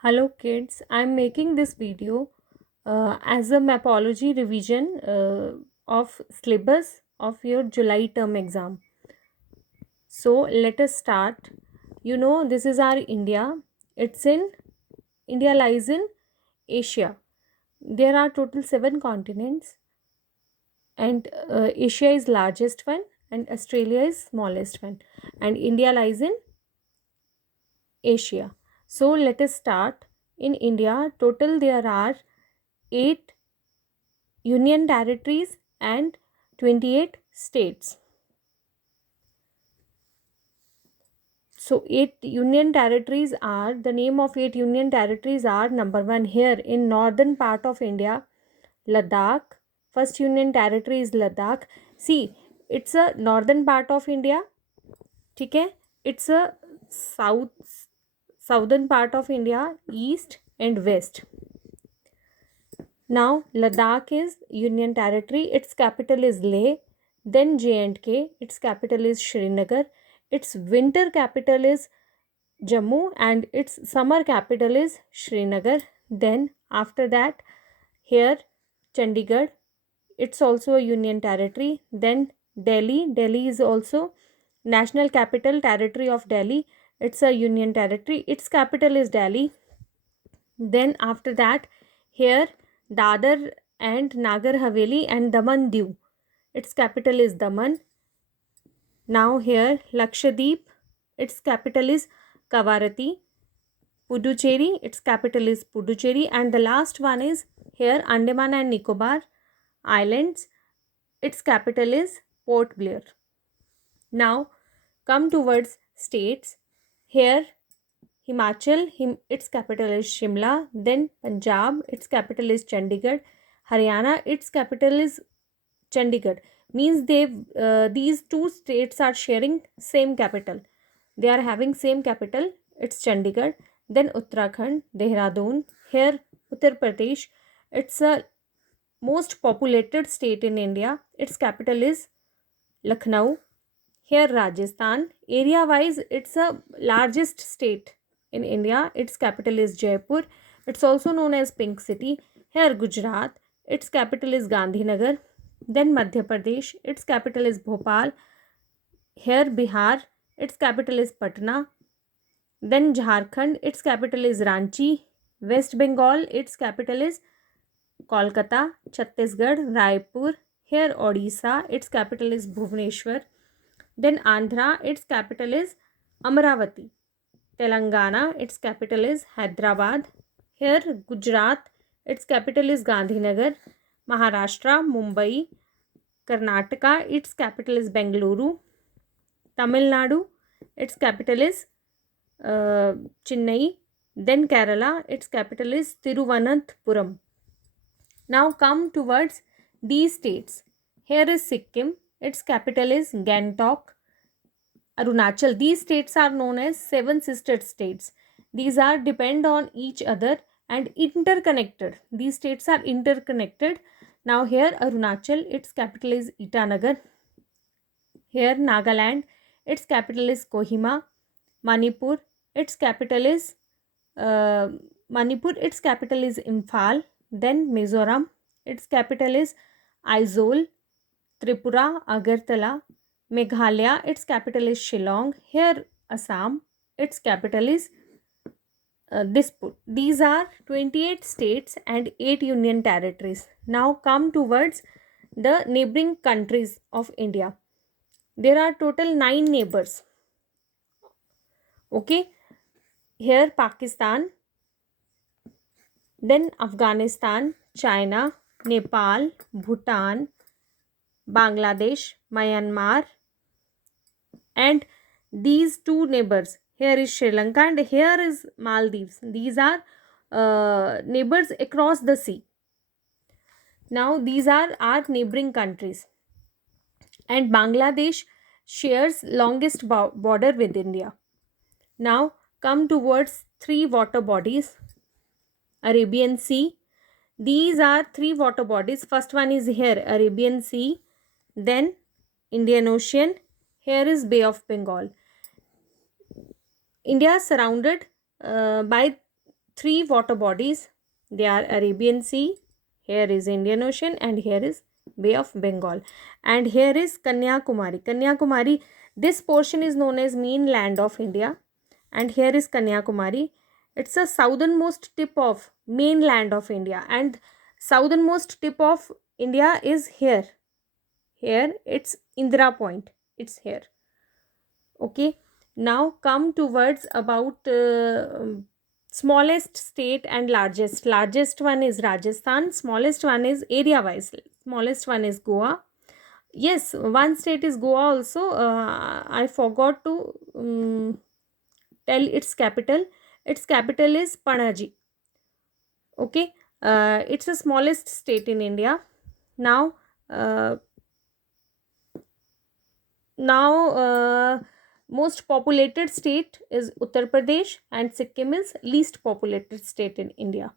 Hello kids, I'm making this video as a mapology revision of syllabus of your July term exam. So let us start. This is our India. India lies in Asia. There are total 7 continents, and Asia is largest one and Australia is smallest one, and India lies in Asia. So let us start. In India, total there are 8 union territories and 28 states. So 8 union territories are, the name of 8 union territories are: number 1, here in northern part of India, Ladakh. First union territory is Ladakh. See, it's a northern part of India. Okay? It's a southern part of India, east and west. Now, Ladakh is union territory. Its capital is Leh. Then J&K. Its capital is Srinagar. Its winter capital is Jammu and its summer capital is Srinagar. Then after that, here Chandigarh. It's also a union territory. Then Delhi. Delhi is also national capital territory of Delhi. It's a union territory. Its capital is Delhi. Then after that, here Dadar and Nagar Haveli and Daman Diu. Its capital is Daman. Now here Lakshadweep. Its capital is Kavarati. Puducherry. Its capital is Puducherry. And the last one is here Andaman and Nicobar Islands. Its capital is Port Blair. Now come towards states. Here Himachal, its capital is Shimla. Then Punjab, its capital is Chandigarh. Haryana, its capital is Chandigarh. Means these two states are sharing same capital. They are having same capital. It's Chandigarh. Then Uttarakhand, Dehradun. Here Uttar Pradesh. It's a most populated state in India. Its capital is Lucknow. Here Rajasthan, area wise it's a largest state in India. Its capital is Jaipur. It's also known as Pink City. Here Gujarat, its capital is Gandhinagar. Then Madhya Pradesh, its capital is Bhopal. Here Bihar, its capital is Patna. Then Jharkhand, its capital is Ranchi. West Bengal, its capital is Kolkata. Chhattisgarh, Raipur. Here Odisha, its capital is Bhubaneswar. Then Andhra, its capital is Amravati. Telangana, its capital is Hyderabad. Here Gujarat, its capital is Gandhinagar. Maharashtra, Mumbai. Karnataka, its capital is Bengaluru. Tamil Nadu, its capital is Chennai. Then Kerala, its capital is Thiruvananthapuram. Now come towards these states. Here is Sikkim, its capital is Gangtok. Arunachal. These states are known as seven sister states. These are depend on each other and interconnected. These states are interconnected. Now here Arunachal, its capital is Itanagar. Here Nagaland, its capital is Kohima. Manipur, its capital is uh, its capital is Imphal. Then Mizoram, its capital is Aizawl. Tripura, Agartala. Meghalaya, its capital is Shillong. Here Assam, its capital is Disput. These are 28 states and 8 union territories. Now come towards the neighboring countries of India. There are total 9 neighbors. Okay, here Pakistan, then Afghanistan, China, Nepal, Bhutan, Bangladesh, Myanmar, and these two neighbors. Here is Sri Lanka and here is Maldives. These are neighbors across the sea. Now these are our neighboring countries, and Bangladesh shares longest border with India. Now come towards three water bodies. Arabian Sea. These are three water bodies. First one is here Arabian Sea, then Indian Ocean. Here is Bay of Bengal. India is surrounded by three water bodies. They are Arabian Sea, here is Indian Ocean, and here is Bay of Bengal. And here is Kanyakumari. Kanyakumari, this portion is known as mainland of India. And here is Kanyakumari. It's a southernmost tip of mainland of India. And southernmost tip of India is here. Here it's Indira Point. It's here. Okay. Now come towards about smallest state and largest. Largest one is Rajasthan. Smallest one is area wise. Smallest one is Goa. Yes, one state is Goa also. I forgot to tell its capital. Its capital is Panaji. Okay. It's the smallest state in India. Now, most populated state is Uttar Pradesh, and Sikkim is least populated state in India.